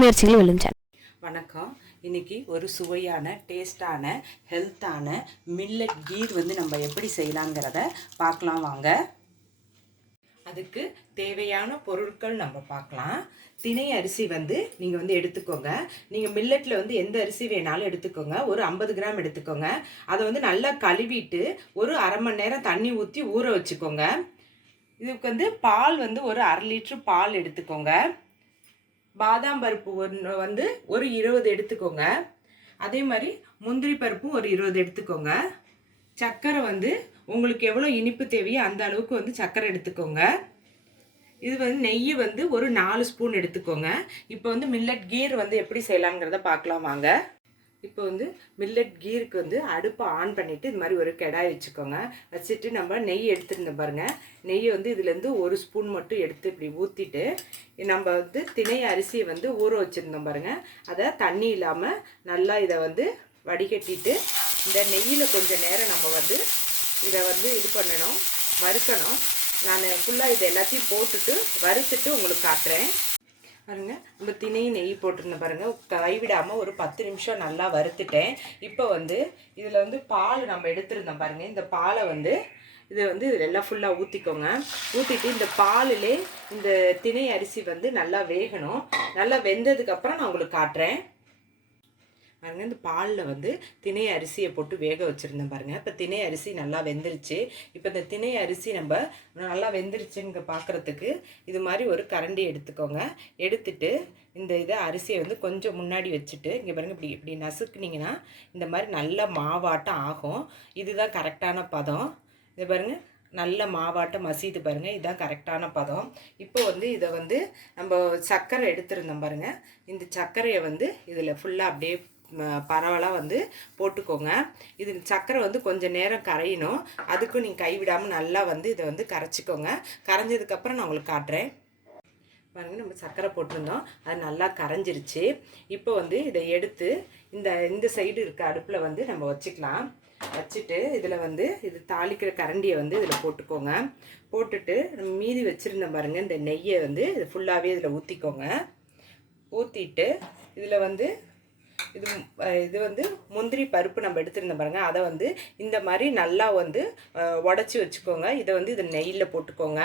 முயற்சிகள் வெல்லும் வணக்கம். இன்னைக்கு ஒரு சுவையான டேஸ்டான ஹெல்த்தான மில்லட் கீர் வந்து நம்ம எப்படி செய்யலாங்கிறத பார்க்கலாம் வாங்க. அதுக்கு தேவையான பொருட்கள் நம்ம பார்க்கலாம். திணை அரிசி வந்து நீங்கள் வந்து எடுத்துக்கோங்க. நீங்கள் மில்லட்டில் வந்து எந்த அரிசி வேணாலும் எடுத்துக்கோங்க. ஒரு ஐம்பது கிராம் எடுத்துக்கோங்க. அதை வந்து நல்லா கழுவிட்டு ஒரு அரை மணி நேரம் தண்ணி ஊற்றி ஊற வச்சுக்கோங்க. இதுக்கு வந்து பால் வந்து ஒரு அரை லிட்ரு பால் எடுத்துக்கோங்க. பாதாம் பருப்பு ஒன்று வந்து ஒரு இருபது எடுத்துக்கோங்க. அதே மாதிரி முந்திரி பருப்பும் ஒரு இருபது எடுத்துக்கோங்க. சர்க்கரை வந்து உங்களுக்கு எவ்வளோ இனிப்பு தேவையோ அந்த அளவுக்கு வந்து சர்க்கரை எடுத்துக்கோங்க. இது வந்து நெய் வந்து ஒரு நாலு ஸ்பூன் எடுத்துக்கோங்க. இப்போ வந்து மில்லட் கீர் வந்து எப்படி செய்யலாங்கிறத பார்க்கலாம் வாங்க. இப்போ வந்து மில்லட் கீருக்கு வந்து அடுப்பை ஆன் பண்ணிவிட்டு இது மாதிரி ஒரு கெடாய் வச்சுக்கோங்க. வச்சுட்டு நம்ம நெய் எடுத்துருந்தோம் பாருங்கள் நெய் வந்து இதுலேருந்து ஒரு ஸ்பூன் மட்டும் எடுத்து இப்படி ஊற்றிட்டு நம்ம வந்து திணை அரிசியை வந்து ஊற வச்சுருந்தோம் பாருங்கள் அதை தண்ணி இல்லாமல் நல்லா இதை வந்து வடிகட்டிட்டு இந்த நெய்யில் கொஞ்சம் நேரம் நம்ம வந்து இதை வந்து இது பண்ணணும் வறுக்கணும். நான் ஃபுல்லாக இது எல்லாத்தையும் போட்டுட்டு வறுத்துட்டு உங்களுக்கு காட்டுறேன். பாருங்க நம்ம திணை நெய் போட்டிருந்தேன் பாருங்கள் கைவிடாமல் ஒரு பத்து நிமிஷம் நல்லா வறுத்துட்டேன். இப்போ வந்து இதில் வந்து பால் நம்ம எடுத்திருந்தோம் பாருங்கள் இந்த பாலை வந்து இதை வந்து இதில் எல்லாம் ஃபுல்லாக ஊற்றிக்கோங்க ஊற்றிட்டு இந்த பாலிலே இந்த திணை அரிசி வந்து நல்லா வேகணும். நல்லா வெந்ததுக்கப்புறம் நான் உங்களுக்கு காட்டுறேன். பாருங்கள் இந்த பாலில் வந்து திணை அரிசியை போட்டு வேக வச்சுருந்தேன் பாருங்கள் இப்போ திணை அரிசி நல்லா வெந்துருச்சு. இப்போ இந்த திணை அரிசி நம்ம நல்லா வெந்துருச்சுங்க பார்க்குறதுக்கு இது மாதிரி ஒரு கரண்டி எடுத்துக்கோங்க. எடுத்துட்டு இந்த இதை அரிசியை வந்து கொஞ்சம் முன்னாடி வச்சுட்டு இங்கே பாருங்கள் இப்படி இப்படி நசுக்குனிங்கன்னா இந்த மாதிரி நல்ல மாவாட்டம் ஆகும். இதுதான் கரெக்டான பதம். இது பாருங்கள் நல்ல மாவாட்டம் மசிது பாருங்கள் இதுதான் கரெக்டான பதம். இப்போ வந்து இதை வந்து நம்ம சர்க்கரை எடுத்திருந்தோம் பாருங்கள் இந்த சர்க்கரையை வந்து இதில் ஃபுல்லாக அப்படியே பரவலாக வந்து போட்டுக்கோங்க. இது சர்க்கரை வந்து கொஞ்சம் நேரம் கரையணும். அதுக்கும் நீங்கள் கைவிடாமல் நல்லா வந்து இதை வந்து கரைச்சிக்கோங்க. கரைஞ்சதுக்கப்புறம் நான் உங்களுக்கு காட்டுறேன். பாருங்க நம்ம சர்க்கரை போட்டிருந்தோம். அது நல்லா கரைஞ்சிருச்சு. இப்போ வந்து இதை எடுத்து இந்த இந்த சைடு இருக்க அடுப்பில் வந்து நம்ம வச்சுக்கலாம். வச்சுட்டு இதில் வந்து இது தாளிக்கிற கரண்டியை வந்து இதில் போட்டுக்கோங்க. போட்டுட்டு நம்ம மீதி வச்சுருந்தோம் பாருங்கள் இந்த நெய்யை வந்து இது ஃபுல்லாகவே இதில் ஊற்றிக்கோங்க ஊற்றிட்டு இதில் வந்து இது இது வந்து முந்திரி பருப்பு நம்ம எடுத்துருந்தோம் பாருங்கள் அதை வந்து இந்த மாதிரி நல்லா வந்து உடச்சி வச்சுக்கோங்க. இதை வந்து இது நெய்யில் போட்டுக்கோங்க.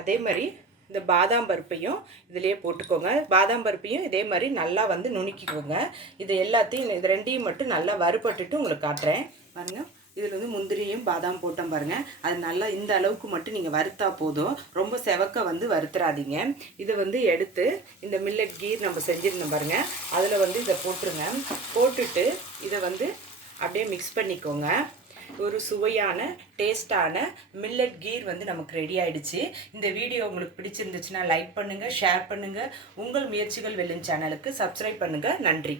அதே மாதிரி இந்த பாதாம் பருப்பையும் இதிலே போட்டுக்கோங்க. பாதாம் பருப்பையும் இதே மாதிரி நல்லா வந்து நுணுக்கிக்கோங்க. இது எல்லாத்தையும் இது ரெண்டையும் மட்டும் நல்லா வறுபட்டுட்டு உங்களுக்கு காட்டுறேன். பாருங்கள் இதில் வந்து முந்திரியும் பாதாம் போட்டோம் பாருங்கள் அது நல்லா இந்த அளவுக்கு மட்டும் நீங்கள் வறுத்தா போதும். ரொம்ப செவக்க வந்து வறுத்துறாதீங்க. இதை வந்து எடுத்து இந்த மில்லட் கீர் நம்ம செஞ்சுருந்தோம் பாருங்கள் அதில் வந்து இதை போட்டுருங்க. போட்டுட்டு இதை வந்து அப்படியே மிக்ஸ் பண்ணிக்கோங்க. ஒரு சுவையான டேஸ்டான மில்லட் கீர் வந்து நமக்கு ரெடி ஆயிடுச்சு. இந்த வீடியோ உங்களுக்கு பிடிச்சிருந்துச்சுன்னா லைக் பண்ணுங்கள் ஷேர் பண்ணுங்கள் உங்கள் முயற்சிகள் வெல்லும் சேனலுக்கு சப்ஸ்கிரைப் பண்ணுங்கள் நன்றி.